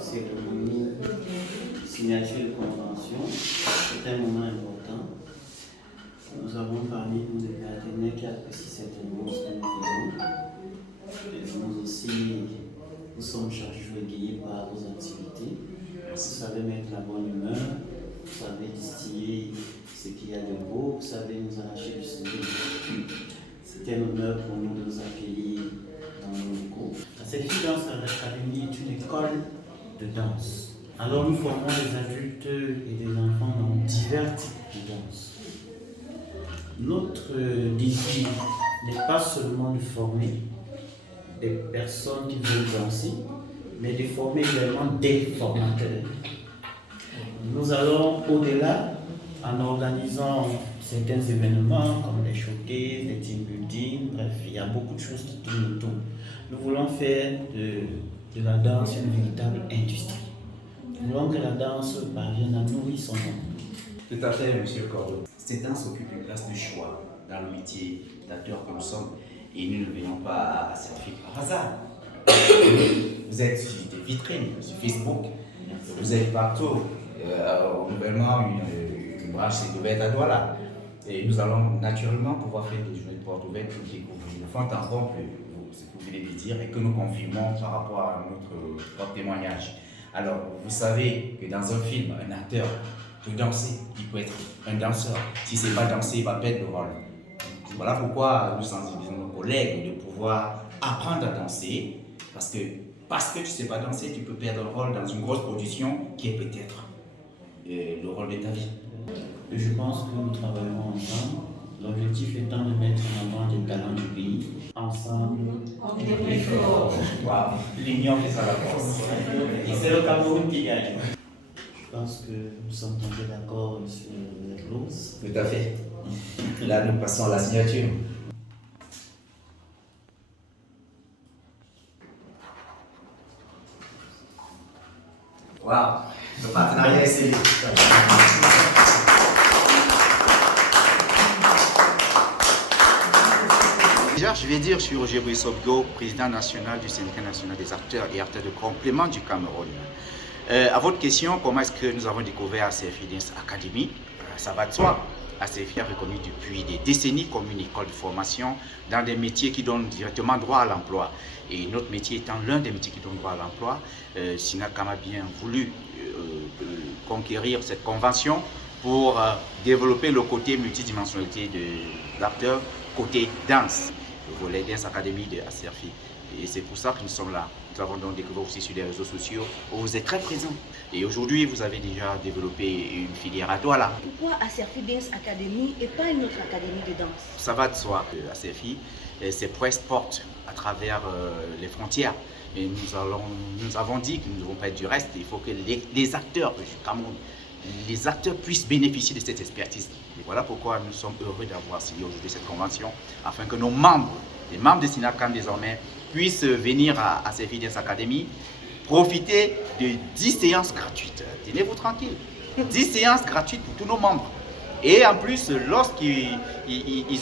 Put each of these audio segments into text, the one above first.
cérémonie, signature de convention. C'est un moment important. Nous avons parmi nous des partenaires qui apprécient certainement ce que nous faisons. Et nous aussi, nous sommes chaque jour égayés par vos activités. Vous savez mettre la bonne humeur, vous savez distiller ce qu'il y a de beau, vous savez nous arracher du sommeil. C'est un honneur pour nous de nous accueillir dans nos locaux. Cette Danse Academy est une école de danse. Alors nous formons des adultes et des enfants dans divers types de danse. Notre désir n'est pas seulement de former des personnes qui veulent danser, mais de former également des formateurs. Nous allons au-delà en organisant certains événements comme des showcases, des team building, bref, il y a beaucoup de choses qui tournent autour. Nous voulons faire de la danse une véritable industrie. Nous voulons que la danse parvienne à nourrir son monde. Tout à fait, M. Cordeau. Cette danse occupe une place de choix dans le métier d'acteur que nous sommes et nous ne venons pas à cette fille par hasard. Vous êtes sur des vitrines, sur Facebook, vous êtes partout. Nouvellement, une branche s'est ouverte à Douala. Et nous allons naturellement pouvoir faire des journées de porte ouverte pour découvrir de fond en comble ce que vous venez de dire et que nous confirmons par rapport à notre témoignage. Alors, vous savez que dans un film, un acteur peut danser, il peut être un danseur. Si ce n'est pas danser, il va perdre le rôle. Voilà pourquoi nous sensibilisons nos collègues de pouvoir apprendre à danser, parce que tu ne sais pas danser, tu peux perdre le rôle dans une grosse production qui est peut-être le rôle de ta vie. Je pense que nous travaillerons ensemble. L'objectif étant de mettre en avant les talents du pays. Ensemble, on est plus fort. Wow. L'union fait ça la force. Et c'est le Cameroun qui gagne. Je pense que nous sommes tombés d'accord sur les clauses. Tout à fait. Là, nous passons à la signature. Wow, le partenariat est scellé. Déjà, je vais dire, je suis Roger Brissobgo, président national du syndicat national des acteurs et acteurs de complément du Cameroun. À votre question, comment est-ce que nous avons découvert ACFI Dance Academy? Ça va de soi. ACFI est reconnue depuis des décennies comme une école de formation dans des métiers qui donnent directement droit à l'emploi. Et notre métier étant l'un des métiers qui donnent droit à l'emploi, SINACAM a bien voulu conquérir cette convention pour développer le côté multidimensionnalité de l'acteur, côté danse, le volet Dance Academy de ACFI. Et c'est pour ça que nous sommes là. Nous avons donc découvert aussi sur les réseaux sociaux où vous êtes très présents. Et aujourd'hui, vous avez déjà développé une filière à Douala. Pourquoi ACFI Dance Academy et pas une autre académie de danse? Ça va de soi. ACFI, ses prouesses portent à travers les frontières. Et nous avons dit que nous ne devons pas être du reste. Il faut que les acteurs du Cameroun, les acteurs puissent bénéficier de cette expertise. Et voilà pourquoi nous sommes heureux d'avoir signé aujourd'hui cette convention, afin que nos membres, les membres de SINACAM désormais, puissent venir à ACFI Dance Academy, profiter de 10 séances gratuites. Tenez-vous tranquille. 10 séances gratuites pour tous nos membres. Et en plus, lorsqu'ils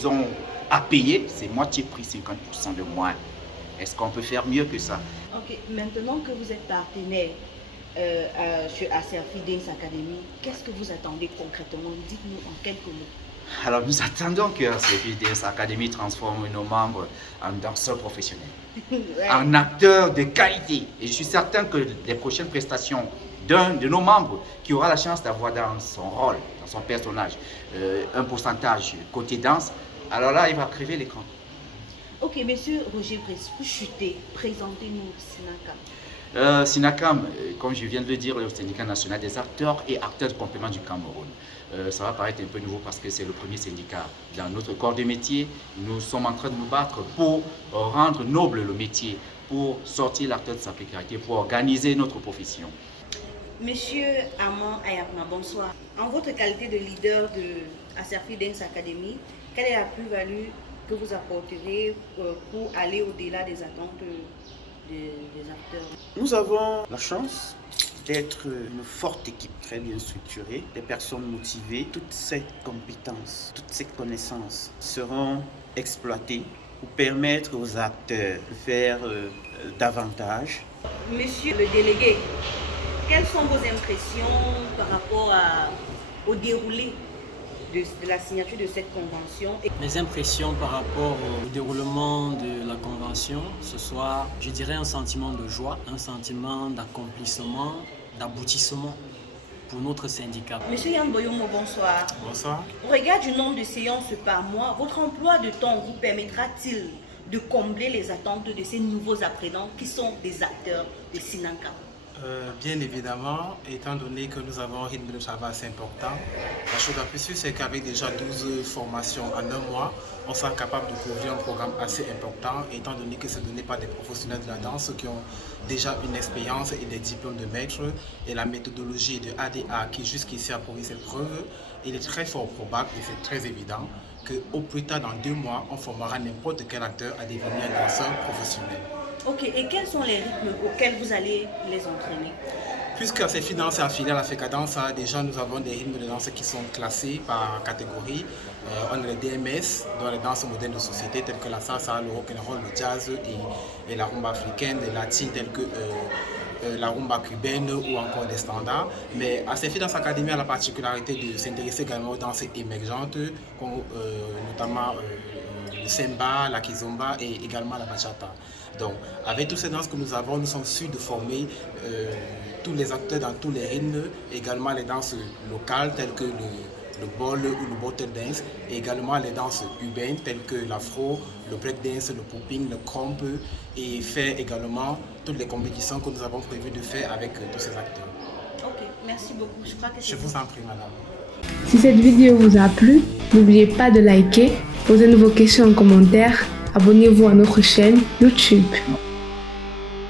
ont à payer, c'est moitié prix, 50% de moins. Est-ce qu'on peut faire mieux que ça? Ok, maintenant que vous êtes partenaire sur ACFI Dance Academy, qu'est-ce que vous attendez concrètement? Dites-nous en quelques mots. Alors nous attendons que ACFI Dance Academy transforme nos membres en danseurs professionnels, ouais, en acteurs de qualité. Et je suis certain que les prochaines prestations d'un de nos membres qui aura la chance d'avoir dans son rôle, dans son personnage, un pourcentage côté danse, alors là il va crever l'écran. Ok, monsieur Roger Brice, vous chutez, présentez-nous SINACAM. SINACAM, comme je viens de le dire, le syndicat national des acteurs et acteurs de complément du Cameroun. Ça va paraître un peu nouveau parce que c'est le premier syndicat dans notre corps de métier. Nous sommes en train de nous battre pour rendre noble le métier, pour sortir l'acteur de sa précarité, pour organiser notre profession. Monsieur Armand Ayapna, bonsoir. En votre qualité de leader de ACFI Dance Academy, quelle est la plus-value que vous apporterez pour aller au-delà des attentes des acteurs? Nous avons la chance d'être une forte équipe très bien structurée, des personnes motivées. Toutes ces compétences, toutes ces connaissances seront exploitées pour permettre aux acteurs de faire davantage. Monsieur le délégué, quelles sont vos impressions par rapport au déroulé de la signature de cette convention? Mes impressions par rapport au déroulement de la convention ce soir, je dirais un sentiment de joie, un sentiment d'accomplissement, d'aboutissement pour notre syndicat. Monsieur Yann Boyomo, bonsoir. Bonsoir. Au regard du nombre de séances par mois, votre emploi de temps vous permettra-t-il de combler les attentes de ces nouveaux apprenants qui sont des acteurs de Sinanka? Bien évidemment, étant donné que nous avons un rythme de travail assez important, la chose la plus sûre, c'est qu'avec déjà 12 formations en un mois, on sera capable de couvrir un programme assez important, étant donné que ce n'est pas des professionnels de la danse qui ont déjà une expérience et des diplômes de maître, et la méthodologie de ADA qui jusqu'ici a prouvé ses preuves, il est très fort probable, et c'est très évident, qu'au plus tard dans 2 mois, on formera n'importe quel acteur à devenir un danseur professionnel. Ok, et quels sont les rythmes auxquels vous allez les entraîner? Puisque ces finances est affiliée à la FECADANSE, déjà nous avons des rythmes de danse qui sont classés par catégorie. On a les DMS, dans les danses modernes de société telles que la salsa, le rock'n'roll, le jazz et la rumba africaine, les latines telles que la rumba cubaine ou encore des standards. Mais à CEFI Dance Academy a la particularité de s'intéresser également aux danses émergentes, notamment le semba, la kizomba et également la bachata. Donc, avec toutes ces danses que nous avons, nous sommes sûrs de former tous les acteurs dans tous les rythmes, également les danses locales telles que le ball ou le bottle dance, et également les danses urbaines telles que l'afro, le breakdance, le popping, le crump, et faire également toutes les compétitions que nous avons prévu de faire avec tous ces acteurs. Ok, merci beaucoup. Je crois que Je vous en prie, madame. Si cette vidéo vous a plu, n'oubliez pas de liker, posez vos questions en commentaire, abonnez-vous à notre chaîne YouTube.